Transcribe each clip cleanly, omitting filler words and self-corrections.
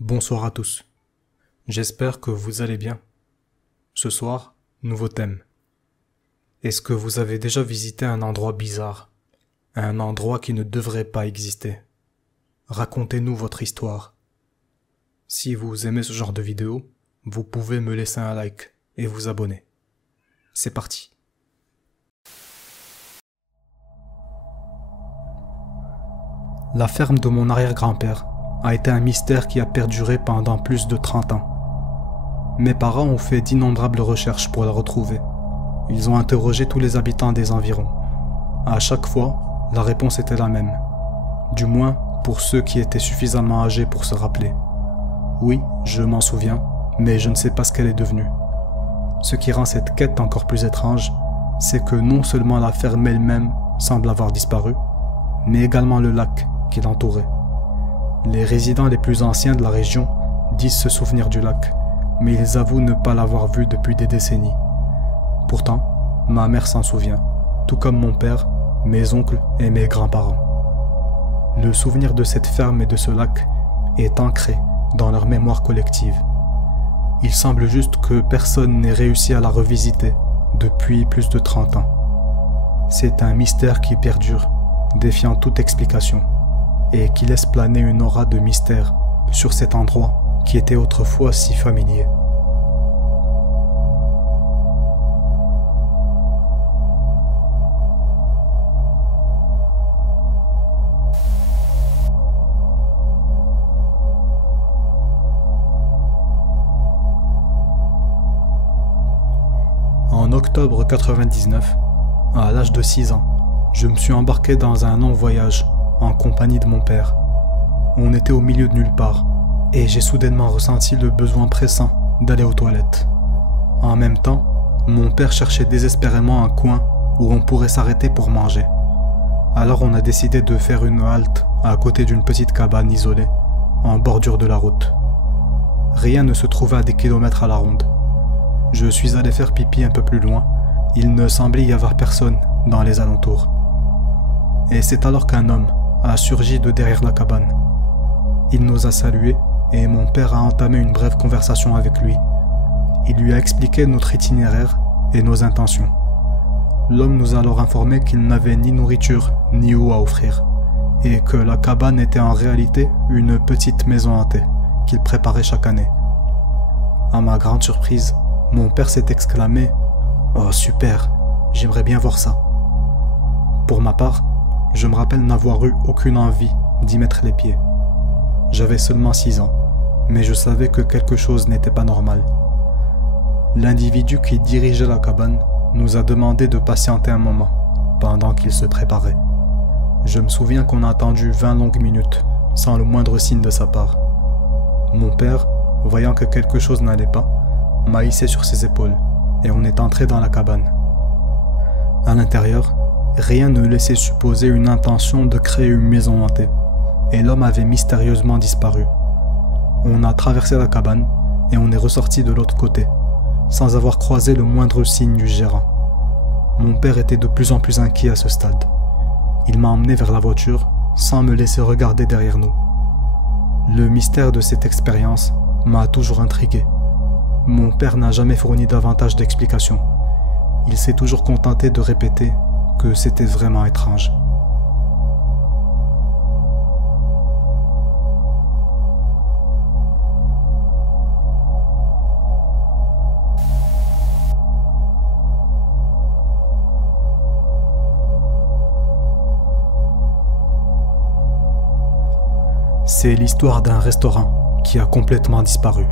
Bonsoir à tous. J'espère que vous allez bien. Ce soir, nouveau thème. Est-ce que vous avez déjà visité un endroit bizarre? Un endroit qui ne devrait pas exister? Racontez-nous votre histoire. Si vous aimez ce genre de vidéo, vous pouvez me laisser un like et vous abonner. C'est parti. La ferme de mon arrière-grand-père a été un mystère qui a perduré pendant plus de 30 ans. Mes parents ont fait d'innombrables recherches pour la retrouver. Ils ont interrogé tous les habitants des environs. À chaque fois, la réponse était la même. Du moins, pour ceux qui étaient suffisamment âgés pour se rappeler. Oui, je m'en souviens, mais je ne sais pas ce qu'elle est devenue. Ce qui rend cette quête encore plus étrange, c'est que non seulement la ferme elle-même semble avoir disparu, mais également le lac qui l'entourait. Les résidents les plus anciens de la région disent se souvenir du lac, mais ils avouent ne pas l'avoir vu depuis des décennies. Pourtant, ma mère s'en souvient, tout comme mon père, mes oncles et mes grands-parents. Le souvenir de cette ferme et de ce lac est ancré dans leur mémoire collective. Il semble juste que personne n'ait réussi à la revisiter depuis plus de 30 ans. C'est un mystère qui perdure, défiant toute explication, et qui laisse planer une aura de mystère sur cet endroit qui était autrefois si familier. En octobre 99, à l'âge de 6 ans, je me suis embarqué dans un long voyage en compagnie de mon père. On était au milieu de nulle part, et j'ai soudainement ressenti le besoin pressant d'aller aux toilettes. En même temps, mon père cherchait désespérément un coin où on pourrait s'arrêter pour manger. Alors on a décidé de faire une halte à côté d'une petite cabane isolée, en bordure de la route. Rien ne se trouvait à des kilomètres à la ronde. Je suis allé faire pipi un peu plus loin, il ne semblait y avoir personne dans les alentours. Et c'est alors qu'un homme a surgi de derrière la cabane. Il nous a salués et mon père a entamé une brève conversation avec lui. Il lui a expliqué notre itinéraire et nos intentions. L'homme nous a alors informé qu'il n'avait ni nourriture ni eau à offrir et que la cabane était en réalité une petite maison hantée qu'il préparait chaque année. À ma grande surprise, mon père s'est exclamé « Oh super, j'aimerais bien voir ça ». Pour ma part, je me rappelle n'avoir eu aucune envie d'y mettre les pieds. J'avais seulement 6 ans, mais je savais que quelque chose n'était pas normal. L'individu qui dirigeait la cabane nous a demandé de patienter un moment, pendant qu'il se préparait. Je me souviens qu'on a attendu 20 longues minutes, sans le moindre signe de sa part. Mon père, voyant que quelque chose n'allait pas, m'a hissé sur ses épaules, et on est entré dans la cabane. À l'intérieur, rien ne laissait supposer une intention de créer une maison hantée, et l'homme avait mystérieusement disparu. On a traversé la cabane, et on est ressorti de l'autre côté, sans avoir croisé le moindre signe du gérant. Mon père était de plus en plus inquiet à ce stade. Il m'a emmené vers la voiture, sans me laisser regarder derrière nous. Le mystère de cette expérience m'a toujours intrigué. Mon père n'a jamais fourni davantage d'explications. Il s'est toujours contenté de répéter que c'était vraiment étrange. C'est l'histoire d'un restaurant qui a complètement disparu.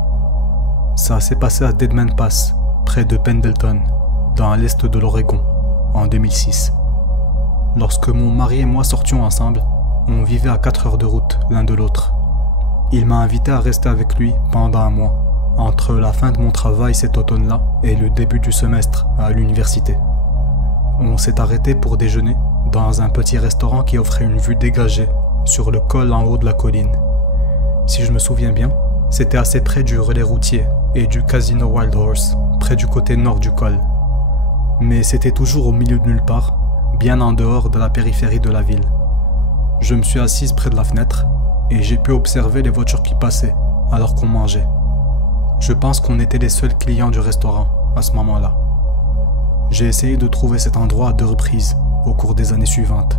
Ça s'est passé à Deadman Pass, près de Pendleton, dans l'est de l'Oregon, en 2006. Lorsque mon mari et moi sortions ensemble, on vivait à 4 heures de route l'un de l'autre. Il m'a invité à rester avec lui pendant un mois, entre la fin de mon travail cet automne-là et le début du semestre à l'université. On s'est arrêté pour déjeuner dans un petit restaurant qui offrait une vue dégagée sur le col en haut de la colline. Si je me souviens bien, c'était assez près du relais routier et du casino Wild Horse, près du côté nord du col. Mais c'était toujours au milieu de nulle part, bien en dehors de la périphérie de la ville. Je me suis assise près de la fenêtre et j'ai pu observer les voitures qui passaient alors qu'on mangeait. Je pense qu'on était les seuls clients du restaurant à ce moment-là. J'ai essayé de trouver cet endroit à 2 reprises au cours des années suivantes.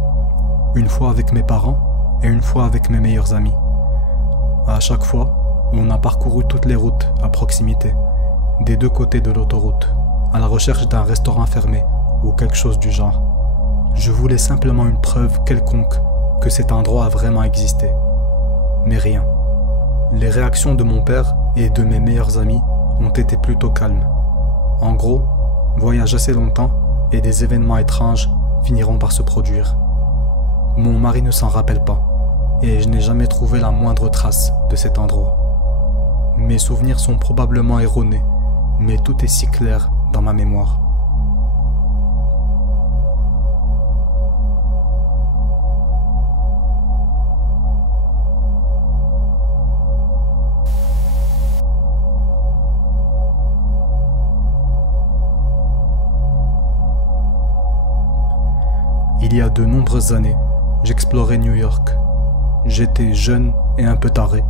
Une fois avec mes parents et une fois avec mes meilleurs amis. À chaque fois, on a parcouru toutes les routes à proximité, des 2 côtés de l'autoroute, à la recherche d'un restaurant fermé ou quelque chose du genre. Je voulais simplement une preuve quelconque que cet endroit a vraiment existé. Mais rien. Les réactions de mon père et de mes meilleurs amis ont été plutôt calmes. En gros, voyage assez longtemps et des événements étranges finiront par se produire. Mon mari ne s'en rappelle pas et je n'ai jamais trouvé la moindre trace de cet endroit. Mes souvenirs sont probablement erronés, mais tout est si clair dans ma mémoire. Il y a de nombreuses années, j'explorais New York. J'étais jeune et un peu taré,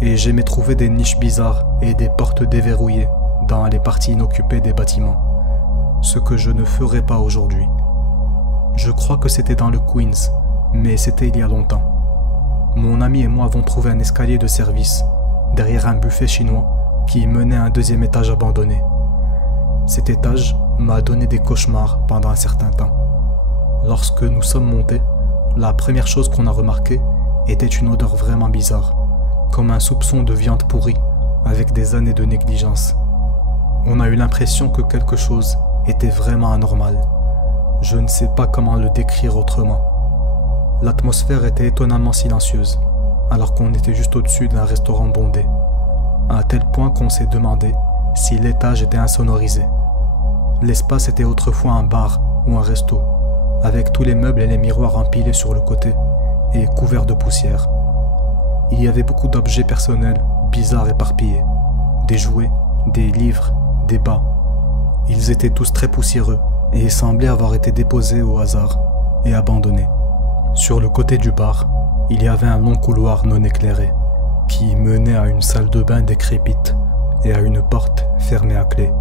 et j'aimais trouver des niches bizarres et des portes déverrouillées dans les parties inoccupées des bâtiments, ce que je ne ferais pas aujourd'hui. Je crois que c'était dans le Queens, mais c'était il y a longtemps. Mon ami et moi avons trouvé un escalier de service derrière un buffet chinois qui menait à un 2e étage abandonné. Cet étage m'a donné des cauchemars pendant un certain temps. Lorsque nous sommes montés, la première chose qu'on a remarqué était une odeur vraiment bizarre, comme un soupçon de viande pourrie avec des années de négligence. On a eu l'impression que quelque chose était vraiment anormal. Je ne sais pas comment le décrire autrement. L'atmosphère était étonnamment silencieuse, alors qu'on était juste au-dessus d'un restaurant bondé, à tel point qu'on s'est demandé si l'étage était insonorisé. L'espace était autrefois un bar ou un resto, avec tous les meubles et les miroirs empilés sur le côté et couverts de poussière. Il y avait beaucoup d'objets personnels bizarres éparpillés, des jouets, des livres, des bas. Ils étaient tous très poussiéreux et semblaient avoir été déposés au hasard et abandonnés. Sur le côté du bar, il y avait un long couloir non éclairé qui menait à une salle de bain décrépite et à une porte fermée à clé.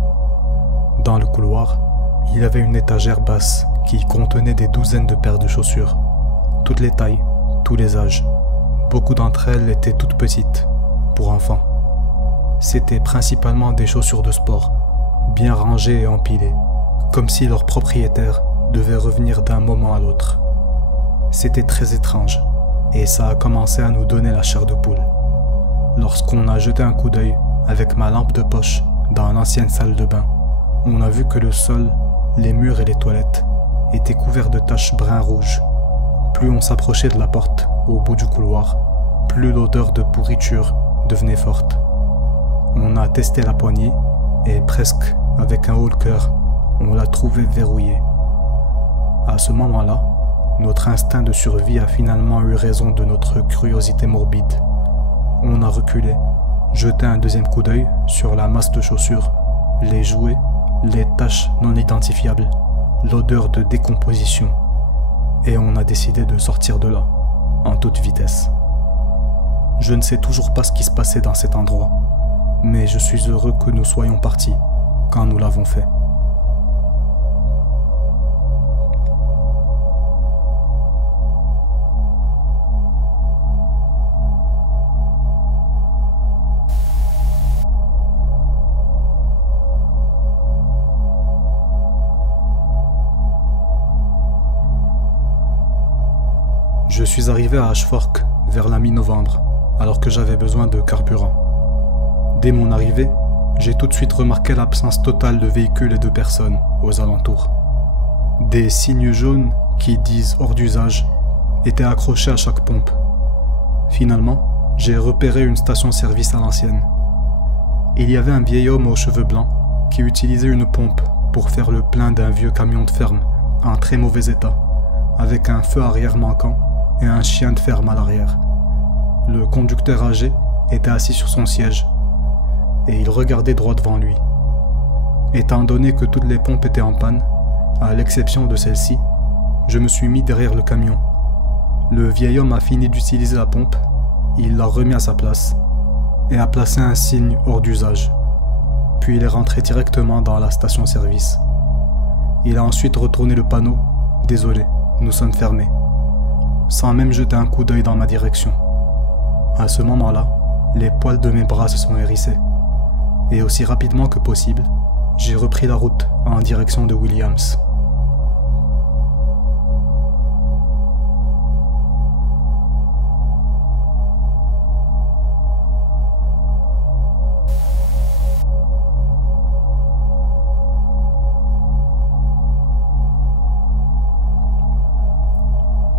Dans le couloir, il y avait une étagère basse qui contenait des douzaines de paires de chaussures, toutes les tailles, tous les âges. Beaucoup d'entre elles étaient toutes petites, pour enfants. C'étaient principalement des chaussures de sport, bien rangées et empilées, comme si leur propriétaire devait revenir d'un moment à l'autre. C'était très étrange, et ça a commencé à nous donner la chair de poule. Lorsqu'on a jeté un coup d'œil avec ma lampe de poche dans l'ancienne salle de bain, on a vu que le sol, les murs et les toilettes étaient couverts de taches brun-rouge. Plus on s'approchait de la porte, au bout du couloir, plus l'odeur de pourriture devenait forte. On a testé la poignée et presque, avec un haut le cœur, on l'a trouvée verrouillée. À ce moment-là, notre instinct de survie a finalement eu raison de notre curiosité morbide. On a reculé, jeté un 2e coup d'œil sur la masse de chaussures, les jouets, les taches non identifiables, l'odeur de décomposition, et on a décidé de sortir de là, en toute vitesse. Je ne sais toujours pas ce qui se passait dans cet endroit, mais je suis heureux que nous soyons partis quand nous l'avons fait. Je suis arrivé à Ashfork vers la mi-novembre, alors que j'avais besoin de carburant. Dès mon arrivée, j'ai tout de suite remarqué l'absence totale de véhicules et de personnes aux alentours. Des signes jaunes qui disent hors d'usage étaient accrochés à chaque pompe. Finalement, j'ai repéré une station-service à l'ancienne. Il y avait un vieil homme aux cheveux blancs qui utilisait une pompe pour faire le plein d'un vieux camion de ferme en très mauvais état, avec un feu arrière manquant et un chien de ferme à l'arrière. Le conducteur âgé était assis sur son siège et il regardait droit devant lui. Étant donné que toutes les pompes étaient en panne, à l'exception de celle-ci, je me suis mis derrière le camion. Le vieil homme a fini d'utiliser la pompe, il l'a remis à sa place et a placé un signe hors d'usage. Puis il est rentré directement dans la station-service. Il a ensuite retourné le panneau « Désolé, nous sommes fermés », sans même jeter un coup d'œil dans ma direction. À ce moment-là, les poils de mes bras se sont hérissés. Et aussi rapidement que possible, j'ai repris la route en direction de Williams.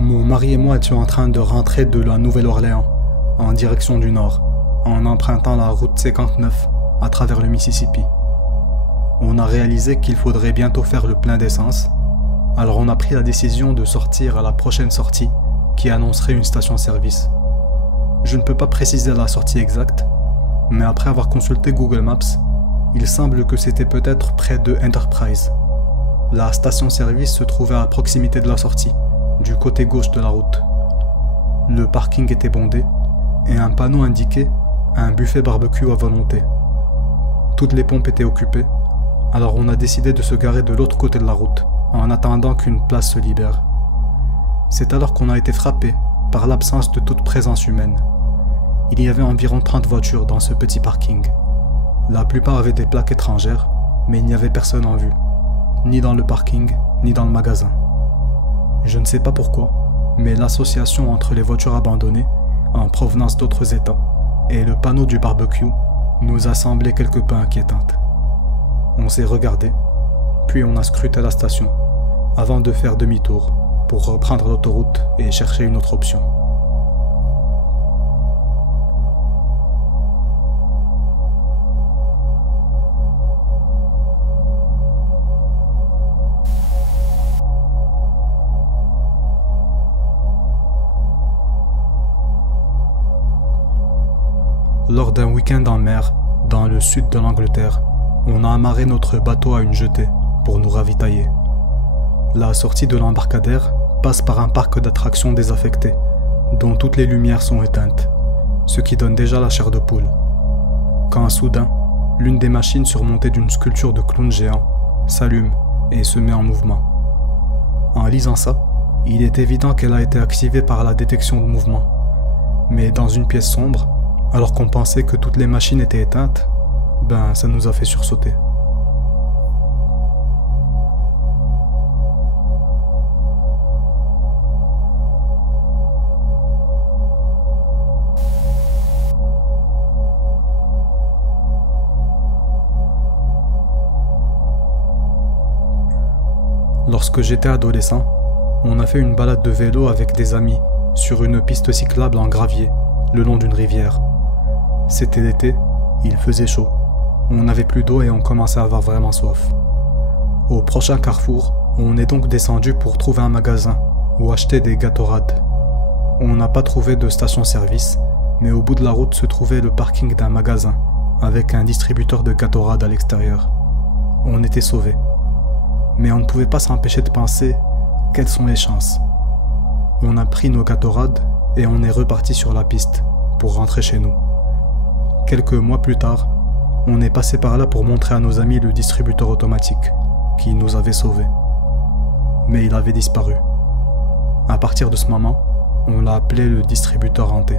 Mon mari et moi étions en train de rentrer de la Nouvelle-Orléans, en direction du nord, en empruntant la route 59 à travers le Mississippi. On a réalisé qu'il faudrait bientôt faire le plein d'essence, alors on a pris la décision de sortir à la prochaine sortie qui annoncerait une station-service. Je ne peux pas préciser la sortie exacte, mais après avoir consulté Google Maps, il semble que c'était peut-être près de Enterprise. La station-service se trouvait à proximité de la sortie, du côté gauche de la route. Le parking était bondé et un panneau indiquait un buffet barbecue à volonté. Toutes les pompes étaient occupées, alors on a décidé de se garer de l'autre côté de la route en attendant qu'une place se libère. C'est alors qu'on a été frappé par l'absence de toute présence humaine. Il y avait environ 30 voitures dans ce petit parking. La plupart avaient des plaques étrangères, mais il n'y avait personne en vue, ni dans le parking, ni dans le magasin. Je ne sais pas pourquoi, mais l'association entre les voitures abandonnées, en provenance d'autres États, et le panneau du barbecue nous a semblé quelque peu inquiétante. On s'est regardé, puis on a scruté la station, avant de faire demi-tour pour reprendre l'autoroute et chercher une autre option. Lors d'un week-end en mer, dans le sud de l'Angleterre, on a amarré notre bateau à une jetée pour nous ravitailler. La sortie de l'embarcadère passe par un parc d'attractions désaffecté, dont toutes les lumières sont éteintes, ce qui donne déjà la chair de poule. Quand soudain, l'une des machines surmontée d'une sculpture de clown géant s'allume et se met en mouvement. En lisant ça, il est évident qu'elle a été activée par la détection de mouvement. Mais dans une pièce sombre, alors qu'on pensait que toutes les machines étaient éteintes, ça nous a fait sursauter. Lorsque j'étais adolescent, on a fait une balade de vélo avec des amis sur une piste cyclable en gravier, le long d'une rivière. C'était l'été, il faisait chaud, on n'avait plus d'eau et on commençait à avoir vraiment soif. Au prochain carrefour, on est donc descendu pour trouver un magasin ou acheter des Gatorade. On n'a pas trouvé de station-service, mais au bout de la route se trouvait le parking d'un magasin avec un distributeur de Gatorade à l'extérieur. On était sauvés. Mais on ne pouvait pas s'empêcher de penser quelles sont les chances. On a pris nos Gatorade et on est reparti sur la piste pour rentrer chez nous. Quelques mois plus tard, on est passé par là pour montrer à nos amis le distributeur automatique qui nous avait sauvés. Mais il avait disparu. À partir de ce moment, on l'a appelé le distributeur hanté.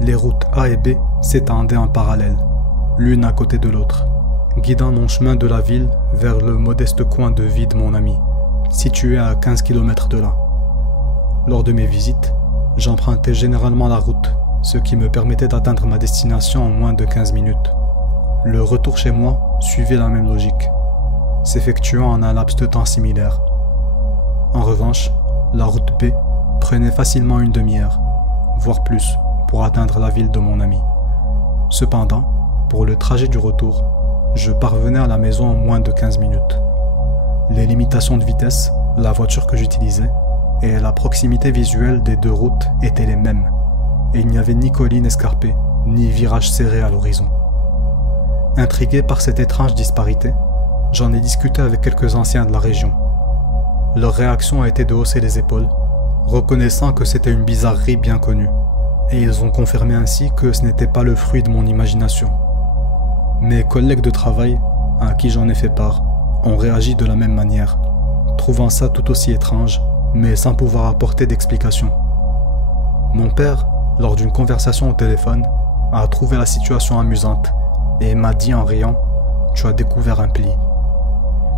Les routes A et B s'étendaient en parallèle, l'une à côté de l'autre, guidant mon chemin de la ville vers le modeste coin de vie de mon ami, situé à 15 km de là. Lors de mes visites, j'empruntais généralement la route, ce qui me permettait d'atteindre ma destination en moins de 15 minutes. Le retour chez moi suivait la même logique, s'effectuant en un laps de temps similaire. En revanche, la route B prenait facilement une demi-heure, voire plus, pour atteindre la ville de mon ami. Cependant, pour le trajet du retour, je parvenais à la maison en moins de 15 minutes. Les limitations de vitesse, la voiture que j'utilisais, et la proximité visuelle des deux routes étaient les mêmes. et il n'y avait ni colline escarpée, ni virage serré à l'horizon. Intrigué par cette étrange disparité, j'en ai discuté avec quelques anciens de la région. Leur réaction a été de hausser les épaules, reconnaissant que c'était une bizarrerie bien connue, et ils ont confirmé ainsi que ce n'était pas le fruit de mon imagination. Mes collègues de travail, à qui j'en ai fait part, ont réagi de la même manière, trouvant ça tout aussi étrange, mais sans pouvoir apporter d'explication. Mon père, lors d'une conversation au téléphone, a trouvé la situation amusante et m'a dit en riant « Tu as découvert un pli ».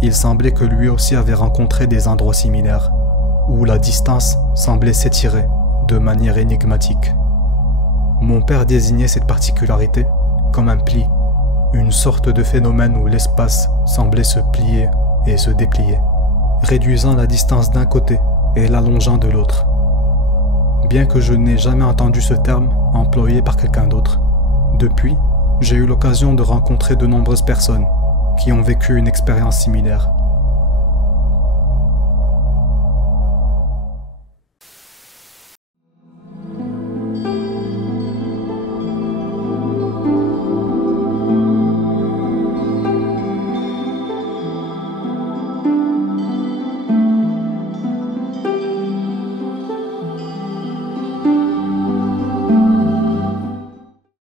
Il semblait que lui aussi avait rencontré des endroits similaires, où la distance semblait s'étirer de manière énigmatique. Mon père désignait cette particularité comme un pli, une sorte de phénomène où l'espace semblait se plier et se déplier, réduisant la distance d'un côté et l'allongeant de l'autre. Bien que je n'ai jamais entendu ce terme employé par quelqu'un d'autre, depuis, j'ai eu l'occasion de rencontrer de nombreuses personnes qui ont vécu une expérience similaire.